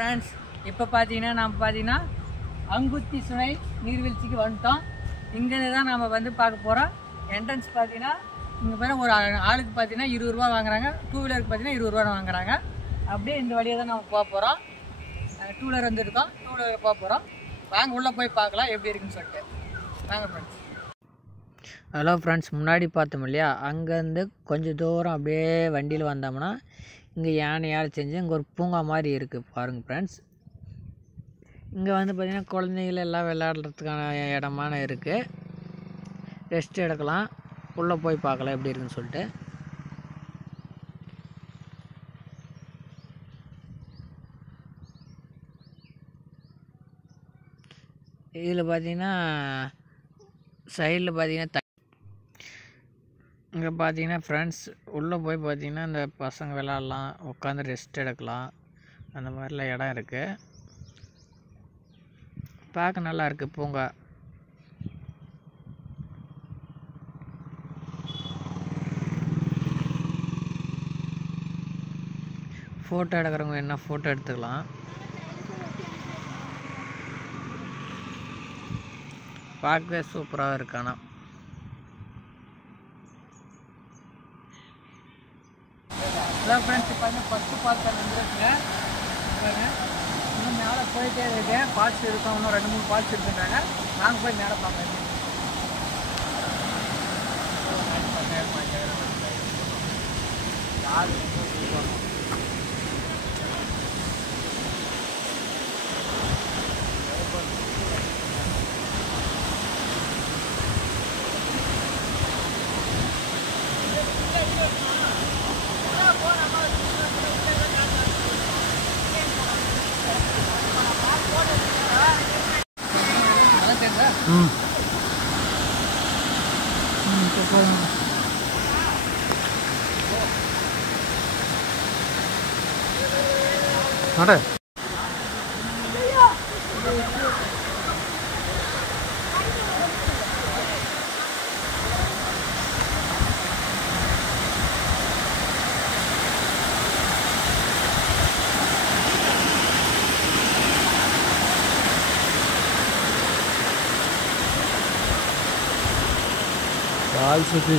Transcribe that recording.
Friends, இப்போ பார்த்தீங்கன்னா அங்குத்தி சுனை நீர்வீழ்ச்சிக்கு வந்துட்டோம். இங்கேருந்து தான் நம்ம வந்து பார்க்க போகிறோம். என்ட்ரன்ஸ் பார்த்தீங்கன்னா இங்கே பாருங்க, ஒரு ஆளுக்கு பார்த்தீங்கன்னா 20 ரூபா வாங்குறாங்க. 2 வீலருக்கு பார்த்தீங்கன்னா 20 ரூபா வாங்குறாங்க. அப்படியே இந்த வழியாக தான் நம்ம போக போகிறோம். 2 வீலர் வந்துருக்கோம், 2 வீலர் போக போகிறோம். வாங்க உள்ளே போய் பார்க்கலாம் எப்படி இருக்குன்னு சொல்லிட்டு. வாங்க ஃப்ரெண்ட்ஸ். ஹலோ ஃப்ரெண்ட்ஸ், முன்னாடி பார்த்தோம் இல்லையா, அங்கேருந்து கொஞ்சம் தூரம் அப்படியே வண்டியில் வந்தோம்னா இங்கே யானையால் செஞ்சு இங்கே ஒரு பூங்கா மாதிரி இருக்குது பாருங்கள் ஃப்ரெண்ட்ஸ். இங்கே வந்து பார்த்திங்கன்னா குழந்தைகள் எல்லாம் விளையாடுறதுக்கான இடமான இருக்குது. ரெஸ்ட் எடுக்கலாம். உள்ளே போய் பார்க்கலாம் எப்படி இருக்குன்னு சொல்லிட்டு. இதில் பார்த்திங்கன்னா சைடில் பார்த்திங்கன்னா இங்கே பார்த்தீங்கன்னா ஃப்ரெண்ட்ஸ், உள்ளே போய் பார்த்தீங்கன்னா இந்த பசங்க விளாட்லாம், உட்காந்து ரெஸ்ட் எடுக்கலாம், அந்த மாதிரிலாம் இடம் இருக்குது. பார்க்க நல்லா இருக்குது பூங்கா. ஃபோட்டோ எடுக்கிறவங்க என்ன ஃபோட்டோ எடுத்துக்கலாம். பார்க்கவே சூப்பராக இருக்கானா. அதான் ஃப்ரெண்ட்ஸ், இப்போ வந்து ஃபஸ்ட்டு பார்க் வந்துருக்குங்க. இன்னும் மேலே போயிட்டே இருக்கு. ஃபால்ஸ் இருக்கும், இன்னும் 2-3 ஃபால்ஸ் இருக்குன்றாங்க. நாங்கள் போய் மேலே பார்க்கலாம். நட பால் சுற்றி